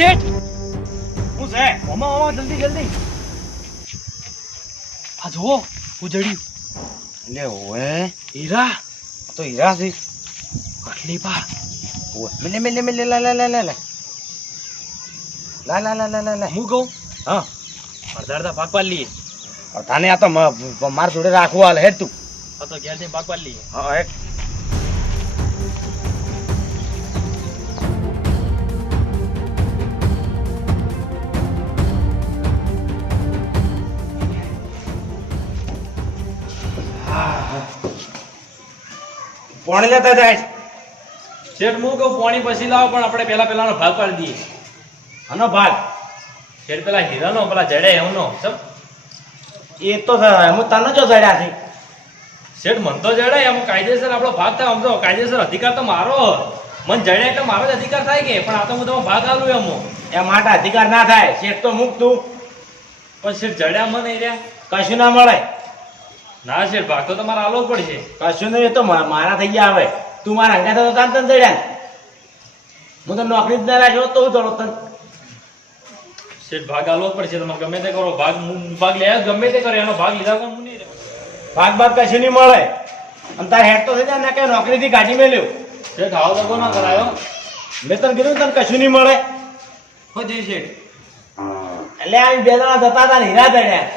શેઠ હું છે. ઓમા ઓમા જલ્દી જલ્દી. આ જુઓ ઉજડ્યું લે ઓએ. હીરા. તો હીરા છે. કટલી પા ઓએ. મેલે મેલે મેલે લા લા લા લા લા. લા લા લા લા હું કહું? હા. અડધા અડધા ભાગ પાડ લઈએ. તાને આ તો માર જોડે રાખવું હાલ હે તું. આ તો ઘેર ભાગ પાડ લઈએ. હા હે પાણી લેતા જાય શેઠ હું કહું પોણી પછી લાવો પણ આપણે પેલા પેલાનો ભાગ પાડી દઈએ. આનો ભાગ. શેઠ પેલા હીરાનો પેલા જડે એમનો સમ એ તો હું તને જો જડ્યા છે. શેઠ મન તો જડે એમ કાયદેસર આપણો ભાગ થાય. સમજો કાયદેસર અધિકાર તો મારો મન જડે એટલે મારો જ અધિકાર થાય કે? પણ આ તો હું તમે ભાગ આલું એમ. એ માટે અધિકાર ના થાય. શેઠ તો મૂક તું. પણ શેઠ જડ્યા મને રહ્યા. કશું ના મળે. ના શેઠ ભાગ તો તમારે આલો પડશે. કશું નહીં તો મારા થઈ ગયા હવે. તું મારા હંગા તો તાન તન ચડ્યા. હું તો નોકરી જ ના રાખ્યો તો હું ચડો તન. શેઠ ભાગ આલો પડશે. તમે ગમે તે કરો. ભાગ હું ભાગ લે ગમે તે કરે. એનો ભાગ લીધા વગર હું નહીં ભાગ ભાગ કશું નહીં મળે. અને તાર હેડ તો થઈ જાય ને કે નોકરીથી કાઢી મેલ્યો શેઠ આવો તો કોના કરાયો. મેં તને કીધું તને કશું નહીં મળે. હો જય શેઠ. એટલે આ બે જણા જતા હતા હીરા ચડ્યા.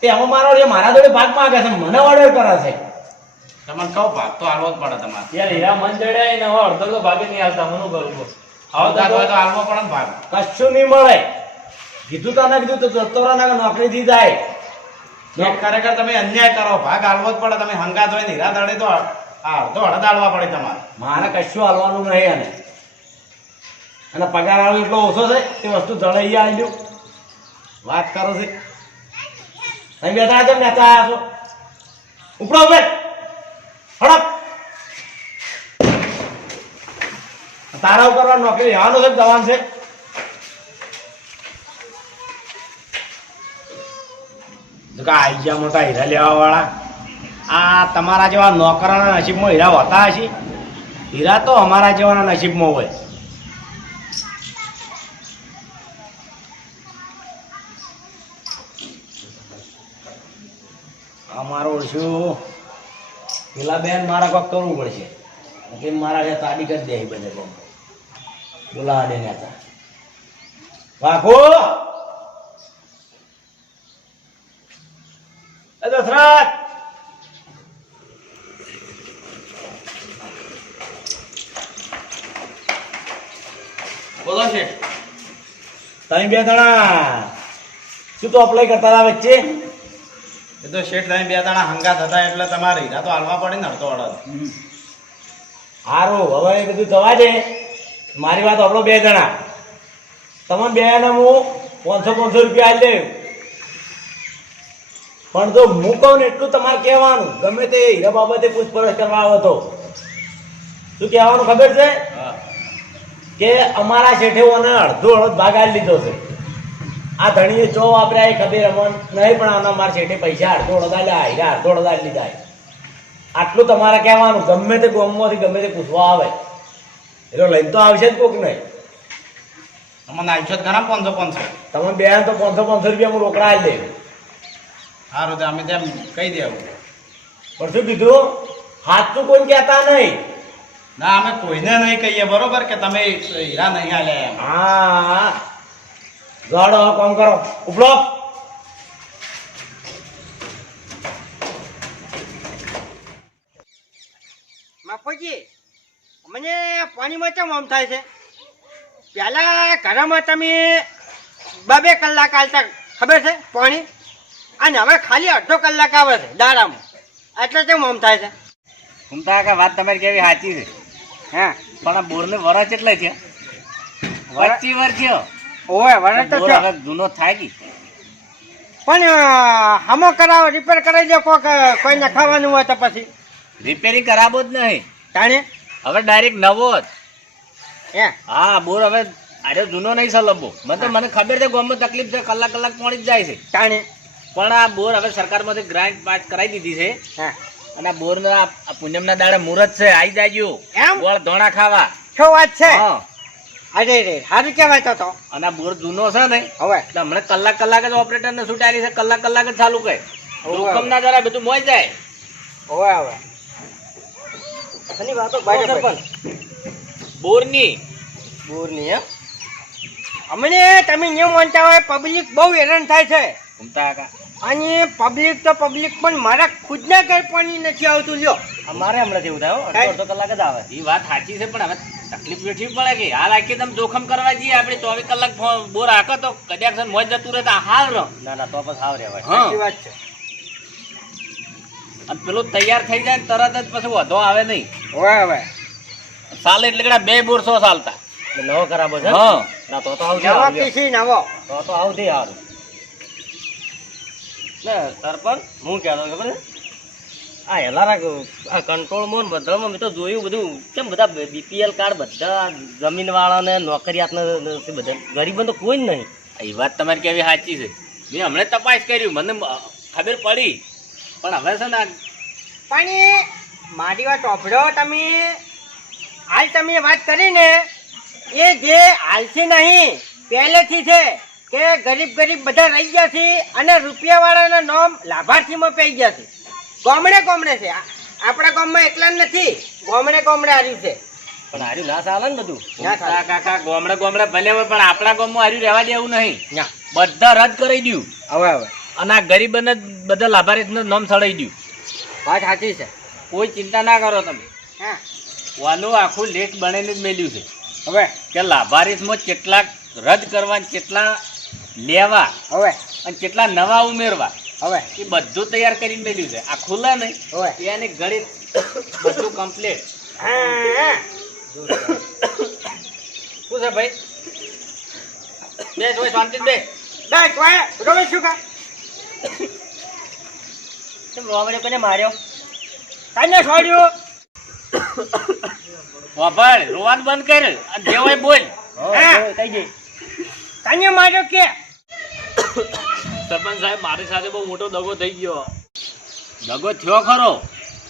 તે હવે મારો એ મારા જોડે ભાગ માંગે છે મને ઓર્ડર કરે છે. તમને કહો ભાગ તો આલવો જ પડે તમારે. યાર હીરા મન જડ્યા ને હવે અડધો તો ભાગે નહીં હાલતા મને કરું છું? આવો ભાગ તો આલવો પડે ને ભાગ. કશું નહીં મળે. કીધું તને કીધું તો જતો રહો નોકરી થી નોકરીથી જાય. તો ખરેખર તમે અન્યાય કરો ભાગ આલવો જ પડે તમે હંગાત હોય ને હીરા દડે તો આ અડધો અડધ આલવા પડે તમારે. મારે કશું હાલવાનું નહીં અને અને પગાર આવે એટલો ઓછો છે એ વસ્તુ જળાઈ આવી વાત કરો છે. તમે બેઠા છો, નેતા આવ્યા છો. ઉપડો ઉપર હડપ. તારા ઉપર નોકરી લેવાનો છે, જવાન છે. આઈ ગયા મોટા હીરા લેવા વાળા આ તમારા જેવા નોકરાના નસીબમાં હીરા હોતા હશે. હીરા તો અમારા જેવાના નસીબમાં હોય. અમારો પેલા બેન મારા કોક કરવું પડશે. કે મારા જે તાડી કરી દે બધે કોમ બોલાવા દે નેતા વાઘો! દશરથ! બોલો છે. તમે બે જણા શું તો અપ્લાય કરતા હતા વચ્ચે? એ તો શેઠ તમે બે દાણા હંગાત હતા એટલે તમારે હીરા તો હાલવા પડે ને અડધો અડધ સારું હવે એ બધું થવા દે. મારી વાત આપણો બે જણા. તમે બે ને હું પાંચસો પાંચસો રૂપિયા આપી દઉં પણ જો હું કહું ને એટલું તમારે કહેવાનું. ગમે તે હીરા બાબતે પૂછપરછ કરવા આવો તો. શું કહેવાનું ખબર છે? કે અમારા શેઠે અડધો અડધ ભાગ આલી લીધો છે. આ ધણીએ જો વાપર્યા એ ખબર અમન નહીં પણ આના મારા શેઠે પૈસા અડધો અડધા આલ્યા હીરા અડધો અડધા લીધા આટલું તમારે કહેવાનું ગમે તે ગમવાથી ગમે તે પૂછવા આવે. એટલે લઈને તો આવશે જ કોક નહીં તમને આવશો ખરા પાંચસો પાંચસો? તમે બે તો પાંચસો પાંચસો રૂપિયા હું રોકડા આવી દે. સારું તો અમે તેમ કહી દેવું. પણ શું કીધું? હાથનું કોઈ કહેતા નહીં. ના અમે કોઈને નહીં કહીએ બરોબર કે તમે હીરા નહીં આલ્યા હા. ગોડો કામ કરો. ઉપડો બાપુજી મને પાણીમાં કેમ આમ થાય છે? પહેલા ઘરમાં તમે બે બે કલાક આલતા ખબર છે પાણી? અને હવે ખાલી અડધો કલાક આવે છે દાડામાં. એટલે કેમ આમ થાય છે? ઘૂમતા કે વાત તમારી કેવી સાચી છે? હા? પણ આ બોરને વરસ એટલે છે. વચ્ચી વર થયો. ઓવે વરસ તો છે જૂનો થાય કે? પણ હમો કરાવો રિપેર કરાવી દો કોક કોઈને ખાવાનું હોય તો પછી. રિપેરિંગ કરાવો જ નહીં. તાણે? હવે ડાયરેક્ટ નવો જ. હે? હા બોર હવે અરે જૂનો નહીં સલબો મને તો મને ખબર છે ગામમાં તકલીફ છે કલાક કલાક પાણી જ જાય છે. તાણે? પણ આ બોર હવે સરકારમાંથી ગ્રાન્ટ પાસ કરાવી દીધી છે. હા. અને આ બોર પૂનમના દાડે મુહૂર્ત છે આવી જાય એમ? ગોળ ધોણા ખાવા. શું વાત છે? હા. અરે રે સારું કહેવાય તો અને આ બોર જૂનો છે ને હવે. એટલે હમણાં કલાક કલાક જ ઓપરેટર ને છૂટાડી છે કલાક કલાક જ ચાલુ કરે. હુકમ ના જરા બધું મોઈ જાય. હવે હવે. એની વાતો સરપંચ. બોરની. બોરની હે? અમને તમે નિયમ માનતા હોય પબ્લિક બહુ હેરાન થાય છે. ઘૂમતા અને પબ્લિક તો પબ્લિક પણ મારા ખુદના ઘર પાણી નથી આવતું લ્યો. અમારે હમણાં જેવું થાય હો. અડધો અડધો કલાક જ આવે. એ વાત સાચી છે પણ હવે તકલીફ વેઠવી પડે કે હાલ આખી તમે જોખમ કરવા જઈએ આપણે ચોવીસ કલાક બોર હાકો તો કદાચ મોજ જતું રહે તો હાલ રહો. ના ના તો પછી હાલ રહેવાય. સાચી વાત છે. અને પેલું તૈયાર થઈ જાય તરત જ પછી વધો આવે નહીં. હવે હવે. સાલે એટલે કડા બે બોર સો ચાલતા. નવો ખરાબો છે હા. ના તો તો આવજો નવો પીસી નવો. તો તો સારું ને સરપંચ હું કહેતો ખબર છે? આ હેલારા આ કંટ્રોલમાં બધામાં મેં તો જોયું બધું. કેમ બધા બીપીએલ કાર્ડ બધા જમીનવાળાને નોકરિયાતને બધા. ગરીબો તો કોઈ જ નહીં. એ વાત તમારી કેવી સાચી છે? મેં હમણાં તપાસ કર્યું મને ખબર પડી. પણ હવે છે ને પણ મારી વાત ઓભળો તમે. હાલ તમે વાત કરીને એ જે હાલશે નહીં પહેલેથી છે કે ગરીબ ગરીબ બધા રહી ગયા છે અને રૂપિયાવાળાના નામ લાભાર્થીમાં પહી ગયા છે. ગામડે ગામડે છે. આપણા ગામમાં એકલા જ નથી. ગોમડે ગામડે હાર્યું છે. પણ હાર્યું ના ચાલે ને બધું. કાકા કાકા ગોમડે ગોમડે ભલે હોય પણ આપણા ગામમાં હાર્યું રહેવા દેવું નહીં. બધા રદ કરી દઉં હવે હવે. અને આ ગરીબને બધા લાભાર્થીનું નામ ચડાવી દઉં વાત સાચી છે. કોઈ ચિંતા ના કરો તમે. હા. વાનું આખું લેટ બનેને જ મેલ્યું છે. હવે. કે લાભાર્થીમાં કેટલાક રદ કરવા કેટલા લેવા હવે. અને કેટલા નવા ઉમેરવા. હવે. એ બધું તૈયાર કરીને મેલ્યું છે. આ ખુલ્લા નહીં. હવે. એને ગણિત બધું કમ્પ્લીટ શું છે ભાઈ? બે જોઈ શાંતિ બે. બે કોઈ રોવે શું કા? કેમ રોવાડે કોને માર્યો? કાને છોડ્યો. વાપર રોવાનું બંધ કર. અને જે હોય બોલ. હા. કઈ ગઈ. કાને માર્યો કે. સરપંચ સાહેબ મારી સાથે બહુ મોટો દગો થઈ ગયો. દગો થયો ખરો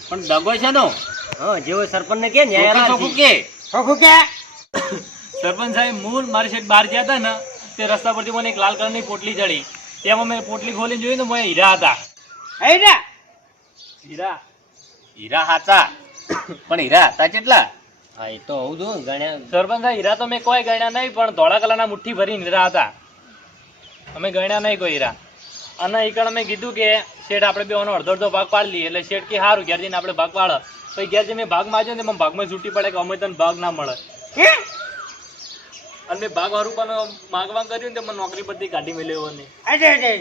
પણ દગો છે નો. હા જેવો સરપંચ ને કે ન્યાય કે? કે? સરપંચ સાહેબ મૂળ મારી સાઈડ બહાર ગયા હતા ને તે રસ્તા પરથી મને એક લાલ કલરની પોટલી ચડી. તેમાં મેં પોટલી ખોલી જોયું ને મને હીરા હતા. હીરા? હીરા? હીરા હતા પણ હીરા હતા કેટલા? હા એ તો હું જો ગણ્યા. સરપંચ સાહેબ હીરા તો મેં કોઈ ગણ્યા નહીં પણ ધોળા કલરના મુઠ્ઠી ભરીને હીરા હતા. અમે ગણ્યા નહીં કોઈ હીરા. અને એ મેં કીધું કે શેઠ આપણે બેવાનો અડધો અડધો ભાગ પાડી લઈએ. એટલે શેઠ કે સારું ઘેર જઈને આપણે ભાગ પાડે. પછી ઘેર જઈને મેં ભાગ માગ્યો ને મને ભાગમાં છૂટી પડે કે અમે તને ભાગ ના મળે. અને મેં ભાગ વાળું પણ માગવા કર્યું ને મને નોકરી પરથી કાઢી મેળવ્યો અરે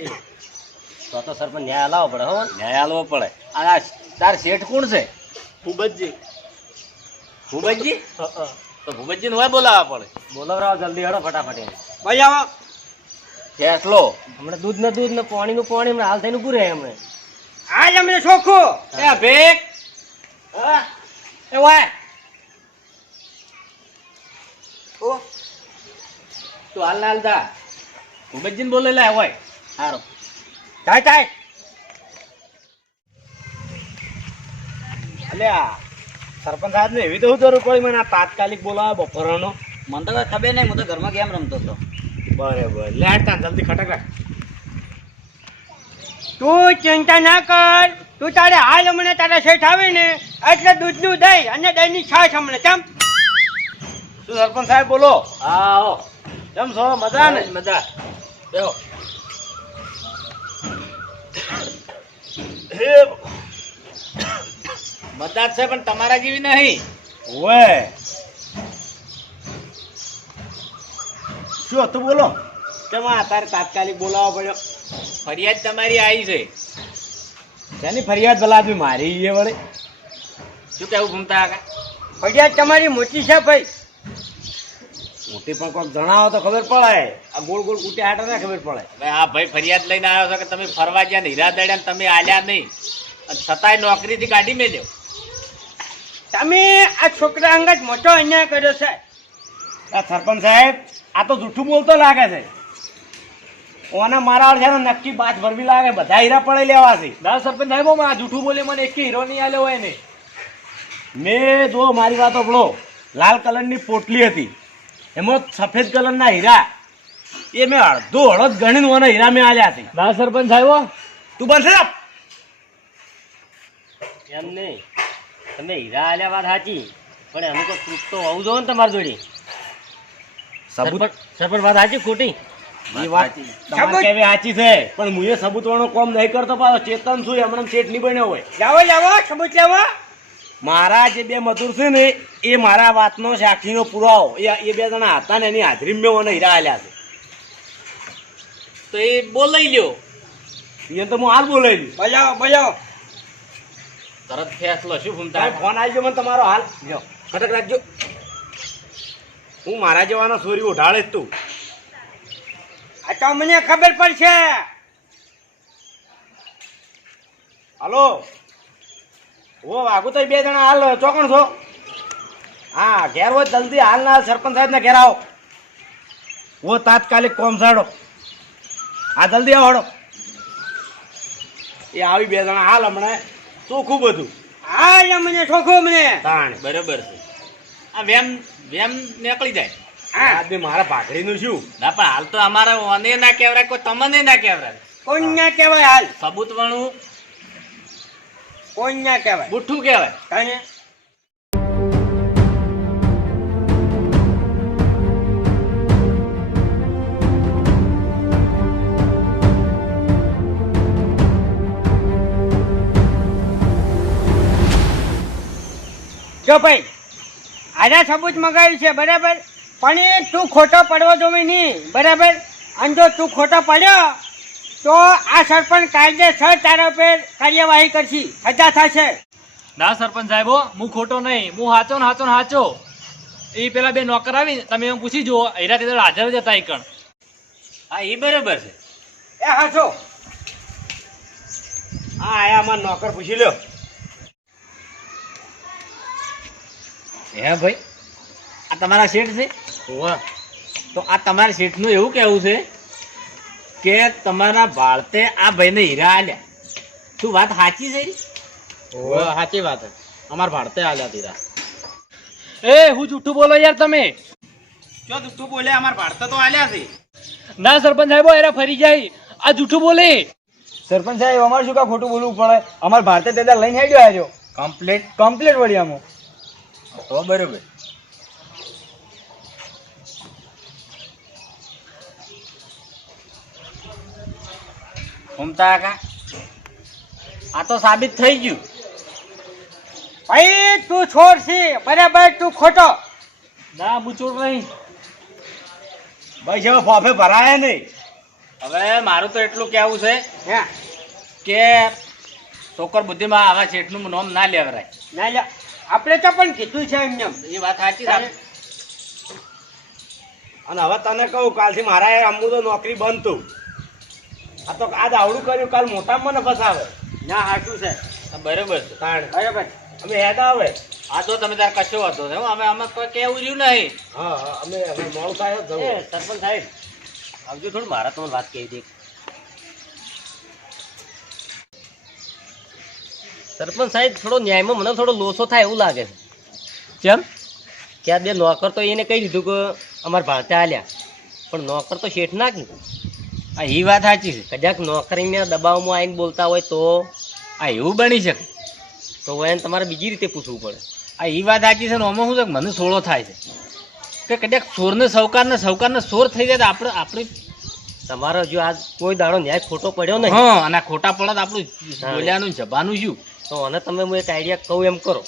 તો તો સરપંચ ન્યાય લાવવો પડે હો. ન્યાય આલવો પડે. આ તાર શેઠ કોણ છે? ભૂપતજી ભૂપતજી તો ભૂપતજી ને હોય બોલાવવા પડે. બોલાવરાવો જલ્દી હડો ફટાફટ ભાઈ બોલાવો. ફેસલો હમણાં દૂધ ને દૂધ ને પાણી નું પાણી હાલ થઈને ઉભું રહે હમણાં. આજ અમને છોખું એ ભેગ. એ વાય. ઓ તું હાલ હાલ હાલતા ભૂપતજી બોલે લે હોય. સારો થાય થાય અલ્યા સરપંચ સાહેબ ને એવી તો શું જરૂર પડી? મને આ તાત્કાલિક બોલાવે બપોરનો. મને તો ખબર નહીં હું તો ઘરમાં ગેમ રમતો હતો. બરાબર. લેટ તા જલ્દી ખટક તું ચિંતા ના કર. તું તારે હાલ હમણાં તારા શેઠ આવે ને એટલે દૂધનું દહીં અને દહીંની છાશ હમણાં ચમ. શું સરપંચ સાહેબ બોલો? હા આવો કેમ છો? મજા ને? મજા. બેહો. મજા જ છે પણ તમારા જેવી નહીં. ઓવે શું હતું બોલો. કેમ આ તારે તાત્કાલિક બોલાવો પડ્યો. ફરિયાદ તમારી આવી છે. તેની ફરિયાદ ભલા બી મારી એ વળે. શું કેવું ભૂમતા કાકા? ફરિયાદ તમારી મોટી છે ભાઈ. મોટી પણ કોઈક જણાવો તો ખબર પડે. આ ગોળ ગોળ કૂટ્યા હાટે ના ખબર પડે. હવે આ ભાઈ ફરિયાદ લઈને આવ્યો છો કે તમે ફરવા ગયા ને હીરા દડ્યા ને તમે આલ્યા નહીં અને છતાંય નોકરીથી કાઢી મેલ્યો. તમે આ છોકરા અંગત મોટો અન્યાય કર્યો છે. આ સરપંચ સાહેબ આ તો જૂઠું બોલતો લાગે છે. ઓના મારા વાળ છે ને નક્કી બાજ ભરવી લાગે બધા હીરા પડે લેવા છે. દાદા સરપંચ સાહેબ આ જૂઠું બોલે મને એક હીરો નહીં આલ્યો હોય ને. મેં જો મારી વાત સાંભળો લાલ કલરની પોટલી હતી. એમાં સફેદ કલરના હીરા. એ મેં અડધો અડધ ગણીને મને હીરા મેં આલ્યા છે. દાદા સરપંચ સાહેબ તું બનશે ને? એમ નહીં. તમે હીરા આલ્યા વાત સાચી. પણ એનું કોઈ પ્રૂફ તો હોવું જોઈએ ને તમારી જોડે. સબૂત સરપંચ સરપંચ વાત સાચી ખોટી? એ વાત તમારે કહેવી સાચી છે? પણ હું એ સબૂત વાળો કોમ નહીં કરતો પાછો. ચેતન છું હમણાં શેઠ નહીં બન્યો હોય. લાવો લાવો સબૂત લાવો. મારા જે બે મજૂર છે ને એ મારા વાતનો સાક્ષીનો પુરાવો. એ એ બે જણા હતા ને એની હાજરી મેં મને હીરા આલ્યા છે. તો એ બોલાઈ લ્યો. એ તો હું હાલ બોલાઈ લઉં. બજાવો બજાવો તરત ફેસલો શું ફોન આવી ગયો મને તમારો હાલ લ્યો કટક રાખજો. હું મારા જેવાનો છોરી ઉઠાડે જ તું. આ તો મને ખબર પડશે. હાલો. ઓ વાગુ તો બે જણા હાલ ચોકણ છો? હા ઘેર હોય જલ્દી હાલ ના સરપંચ સાહેબ ઘેર આવો. ઓ તાત્કાલિક કોમ સાડો હા જલ્દી આવો એ આવી બે જણા હાલ હમણાં. ચોખ્ખું બધું હા મને ઠોકો મને તાણે બરોબર છે. આ વેમ વેમ નીકળી જાય. હા. મારા ભાખરીનું શું? ના પણ હાલ તો અમારે ઓને ના કહેવરાય કોઈ તમને ના કહેવરાય. કોણ ના કહેવાય હાલ. સબૂત વણું કોણ ના કહેવાય. બુઠ્ઠું કહેવાય. કાને જો ભાઈ આના સબૂત મગાવ્યું છે બરાબર? પણ એ તું ખોટો પડવો જોવે નહીં બરાબર? અને જો તું ખોટો પડ્યો તો આ સરપંચ કાયદેસર તારા ઉપર કાર્યવાહી કરશી. સજા થશે. ના સરપંચ સાહેબ હું ખોટો નહીં. હું હાચો ને હાચો ને હાચો. એ પેલા બે નોકર આવી તમે એમ પૂછી જુઓ હીરા તે હાજર જ હતા ઈ કણ હા એ બરાબર છે. એ હાચો. હા આયા અમાર નોકર પૂછી લ્યો. હે ભાઈ? આ તમારા શેઠ છે? તો આ તમારા શેઠનું એવું કહેવું છે કે તમારા ભારતે આ ભાઈને હીરા આલ્યા. શું વાત સાચી છે? સાચી વાત અમાર ભારતે આલ્યા હીરા એ હું જૂઠું બોલો યાર તમે. જો જૂઠું બોલે અમાર ભારતે તો આલ્યા છે. ના સરપંચ સાહેબ એરા ફરી જાય. આ જૂઠું બોલે. સરપંચ સાહેબ અમારે શું કા ખોટું બોલવું પડે? અમારે ભારતે દાદા લઈને હેડ્યો આજો. કમ્પ્લીટ કમ્પ્લીટ વળી આમાં. તો બરોબર. ઘૂમતા કા આ તો સાબિત થઈ ગયું. ભાઈ તું છોડ છે. બરાબર તું ખોટો. ના હું ચોર નહીં. ભાઈ છે ફોફે ભરાયા નહીં. હવે મારું તો એટલું કહેવું છે હે? કે છોકર બુદ્ધિમાં આવા શેઠનું નામ ના લેવરાય. ના લે. આપણે તો પણ કીધું છે એમને. એ વાત સાચી છે અને હવે તને કહું કાલથી મારા અમુ તો નોકરી બંધ તું. આ તો આજ આવડું કર્યું કાલ મોટા મને ફસાવે ના હાચું છે. હા, બરોબર. છે તાણ. બરાબર. અમે હેડ આવે. આ તો તમે તાર કશો હતો ને હો, અમે અમે કોઈ કેવું રહ્યું નહીં. હા હા અમે હવે મોડું થાય જ સરપંચ સાહેબ આવજો થોડું મારા તમને વાત કહી દે. સરપંચ સાહેબ થોડો ન્યાયમાં મને થોડો લોસો થાય એવું લાગે છે. કેમ? કે આ બે નોકર તો એને કહી દીધું કે અમારા ભારતે આલ્યા. પણ નોકર તો શેઠ ના કીધું આ એ વાત સાચી છે. કદાચ નોકરીને દબાવમાં આવીને બોલતા હોય તો? આ એવું બની શકે. તો એને તમારે બીજી રીતે પૂછવું પડે. આ એ વાત સાચી છે ને આમાં શું છે કે મને સોળો થાય છે. કે કદાચ સોરને સૌકારને સૌકારને સોર થઈ જાય તો આપણે આપણે તમારો જો આજ કોઈ દાડો ન્યાય ખોટો પડ્યો નહીં. હા અને ખોટા પડત આપણું બોલ્યાનું જબાનું શું? તો અને તમે હું એક આઈડિયા કહું એમ કરો.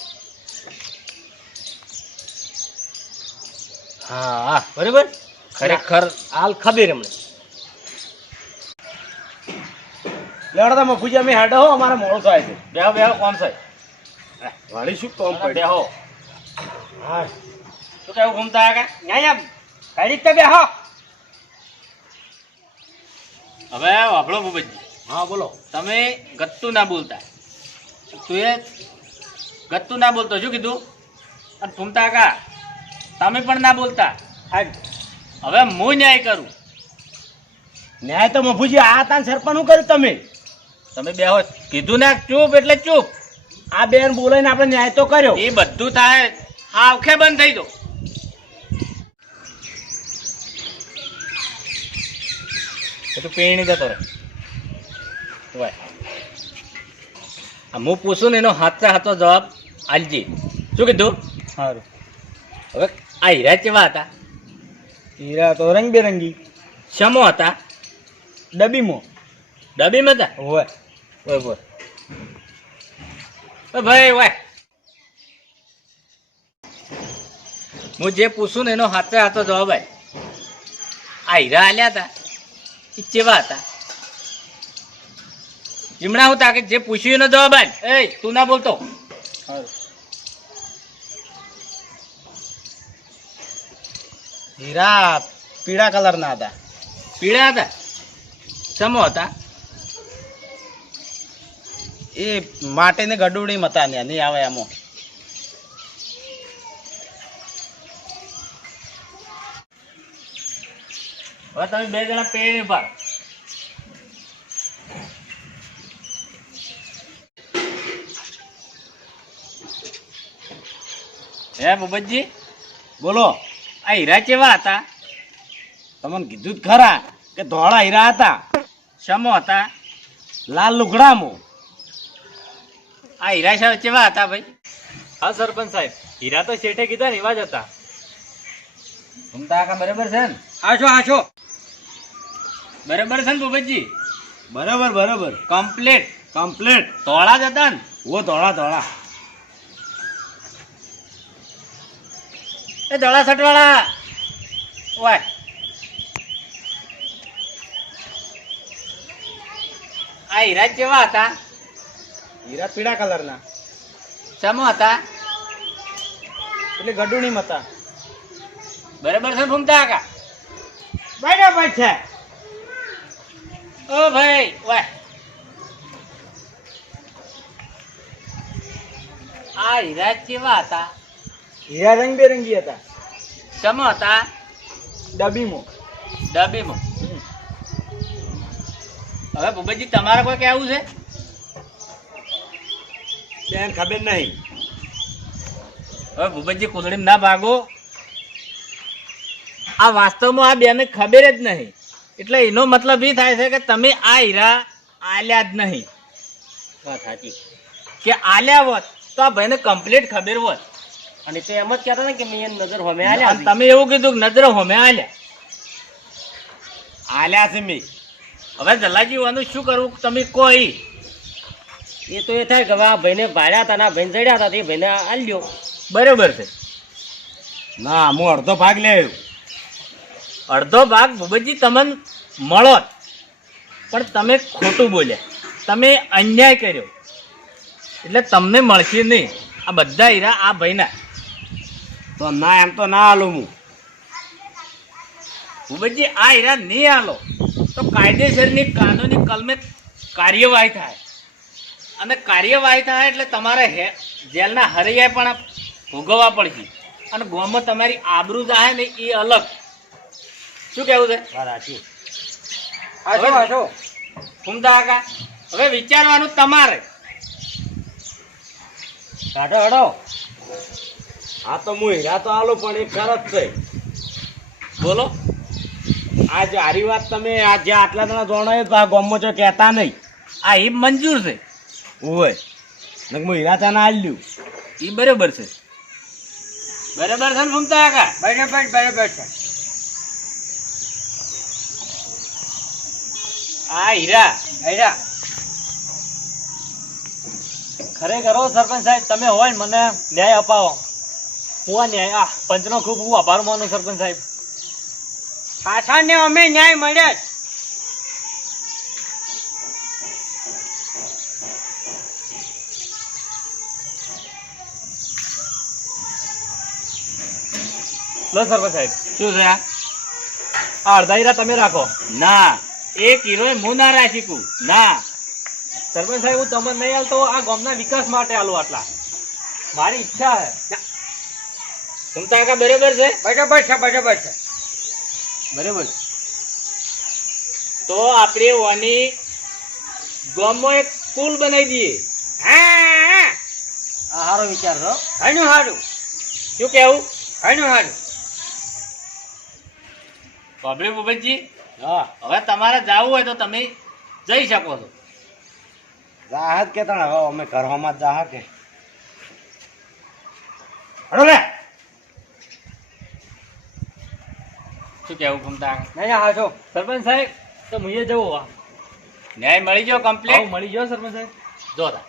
હા હા બરાબર? ખરેખર હાલ ખબર એમને. લેવડો તમે પૂછ્યા અમે હેડ હો અમારે મોડું થાય છે. બેહો બેહો કોમ થાય વાળી શું કોમ પડે? બેહો. હા. શું કેવું ઘૂમતા આગા ના આમ કાઢી તો બેહો. હવે વાપડો ભૂપતજી. હા બોલો. તમે ગત્તુ ના બોલતા. તું એ ગત્તું ના બોલતો શું કીધું? અને ફૂમતા કા તમે પણ ના બોલતા? હવે હું ન્યાય કરું. ન્યાય તો મભુજી આ તાન સરપંચ કર્યું તમે? તમે બે કીધું ના ચૂપ એટલે ચૂપ. આ બેન બોલાઈને આપણે ન્યાય તો કર્યો. એ બધું થાય આવખે બંધ થઈ દો. એ તો પેણી જતો રહે. ભાઈ હું પૂછું ને એનો હાથે હાથો જવાબ આલજી. શું કીધું? સારું હવે આ હીરા કેવા હતા? હીરા તો રંગબેરંગી. શમો હતા? ડબીમો ડબીમાં હતા? હોય. હોય બોલ ભાઈ વાય હું જે પૂછું ને એનો હાથે હાથો જવાબ આય આ હીરા આલ્યા હતા? એ કેવા હતા? જીમણા હું તાકે જે પૂછ્યું એનો જવાબ આજ. એ તું ના બોલતો. હીરા પીળા કલરના હતા. પીળા હતા? સમો હતા? એ માટે ને ગડુડી મતા ને નહીં આવે એમાં હવે તમે બે જણા પેણી પર હે બબતજી બોલો આ હીરા કેવા હતા? તમને કીધું જ ખરા કે ધોળા હીરા હતા. શમો હતા? લાલ લુગડામો. આ હીરા સાહેબ કેવા હતા ભાઈ? હા સરપંચ સાહેબ હીરા તો શેઠે કીધા ને એવા જ હતા. ઘૂમતા આખા બરાબર છે ને? આશો આશો બરાબર છે ને બબતજી બરાબર બરાબર. કમ્પ્લીટ કમ્પ્લીટ ધોળા જ હતા ને? ઓ ધોળા ધોળા. એ ધોળા સટવાળા વાય આ હીરા કેવા હતા? હીરા પીળા કલરના. ચમો હતા? એટલે ગડુણી હતા. બરાબર છે ભૂમતા કા બરાબર છે. ઓ ભાઈ વાય આ હીરા કેવા હતા? હીરા રંગબેરંગી હતા. શમો હતા? ડબીમો. ડબીમો. હવે ભૂપતજી તમારે કોઈ કહેવું છે? બેન ખબર નહીં. હવે ભૂપતજી કોથળી ના ભાગો. આ વાસ્તવમાં આ બેને ખબર જ નહીં. એટલે એનો મતલબ એ થાય છે કે તમે આ હીરા આલ્યા જ નહીં. વાત સાચી. કે આલ્યા હોત તો આ ભાઈને કમ્પ્લીટ ખબર હોત. અને તે એમ જ કહેતા ને કે મેં નજર હોમે અને આલ્યા તમે એવું કીધું કે નજર હોમે આલ્યા. આલ્યા છે મેં. હવે જલાજી વાનું શું કરવું તમે કોઈ? એ તો એ થાય કે આ ભાઈને ભાડ્યા હતા ને આ ભાઈને ચડ્યા હતા તે ભાઈને આલ્યો. બરાબર છે. ના હું અડધો ભાગ લે આવ્યો. અડધો ભાગ ભૂપતજી તમને મળો પણ તમે ખોટું બોલ્યા. તમે અન્યાય કર્યો. એટલે તમને મળશે નહીં. આ બધા હીરા આ ભાઈના. તો ના એમ તો ના આલું હું. ભૂપતજી આ હીરા નહીં આલો તો કાયદેસરની કાનૂની કલમે કાર્યવાહી થાય. અને કાર્યવાહી થાય એટલે તમારે હે જેલના હરિયા પણ ભોગવવા પડશે. અને ગોમાં તમારી આબરૂ જાય ને એ અલગ. શું કેવું છે? સાચી. હાચો હાચો ફૂમતા કાકા હવે વિચારવાનું તમારે. કાઢો હડો આ તો હું હીરા તો આલો પણ એક શરત છે. બોલો. આ જે હારી વાત તમે આ જે આટલા જણા જોણાય તો આ ગોમમાં છો કહેતા નહીં. આ એ મંજૂર છે. ઓય નક હું હીરા ચાના આલ્યું એ બરાબર છે. બરાબર છે ને ફૂમતા કાકા? બરાબર બરાબર છે. આ હીરા. હીરા. ખરેખર હો સરપંચ સાહેબ તમે હોય ને મને ન્યાય અપાવો. હું ન્યાય આ પંચનો ખૂબ હું આભાર માનું સરપંચ સાહેબ. હાથાને અમે ન્યાય મળ્યા જ. લો સરપંચ સાહેબ. શું છે આ? અડધા હીરા તમે રાખો. ના એક હીરો હું ના રાખીકું ના. સરપંચ સાહેબ હું તમને નહીં હાલતો આ ગામના વિકાસ માટે આલો આટલા. મારી ઈચ્છા છે. ફૂમતા કાકા બરાબર છે? બરાબર છે બરાબર છે. બરાબર તો આપણે ઓની ગામમાં એક પુલ બનાવી દઈએ. હા આ સારો વિચાર છો હાનું હારું શું કેવું? હાનું હારું પબ્લિક ભૂપતજી? હા. હવે તમારે જવું હોય તો તમે જઈ શકો છો. જાહત કે તણ હવે અમે ઘરમાં જ જાહ કે. હડો લે. શું કેવું ગમતા નહીં હા છો સરપંચ સાહેબ તો મુએ જવું ન્યાય મળી ગયો કમ્પ્લેટ મળી ગયો સરપંચ સાહેબ. જો તા.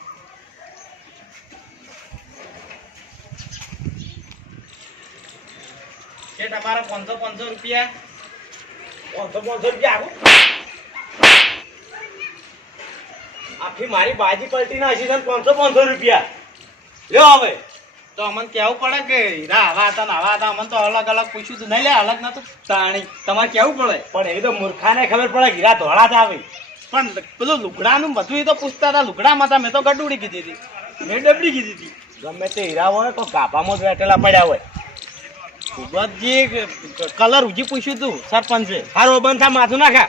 કે તમારા પાંચસો પાંચસો રૂપિયા. પાંચસો પાંચસો રૂપિયા આવું આખી મારી બાજી પલટી ના હશે પાંચસો પાંચસો રૂપિયા. લ્યો હવે. તો અમને કેવું પડે કે હીરા આવા હતા ને આવા હતા અમને તો અલગ અલગ પૂછ્યું તું. નહીં લે અલગ નતું. તાણી તમારે કેવું પડે? પણ એ તો મૂર્ખાને ખબર પડે હીરા ધોળા આવે પણ પેલું લુગડાનું બધું એ તો પૂછતા હતા. લુગડામાં હતા. મેં તો ગડુડી કીધી હતી. મેં ડબડી કીધી હતી. ગમે તે હીરા હોય તો ગાભામાં જ બેઠેલા પડ્યા હોય. ખૂબ જ કલર ઉજી પૂછ્યું તું સરપંચે. હારો બંધ થા માથું નાખા.